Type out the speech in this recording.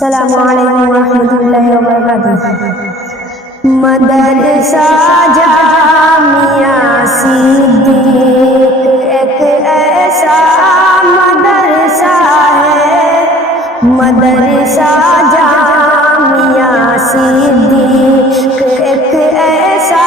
السلام علیکم ورحمۃ اللہ وبرکاتہ۔ مدرسہ جامعہ صدیق ایک ایسا مدرسہ ہے، مدرسہ جامعہ صدیق ایک ایسا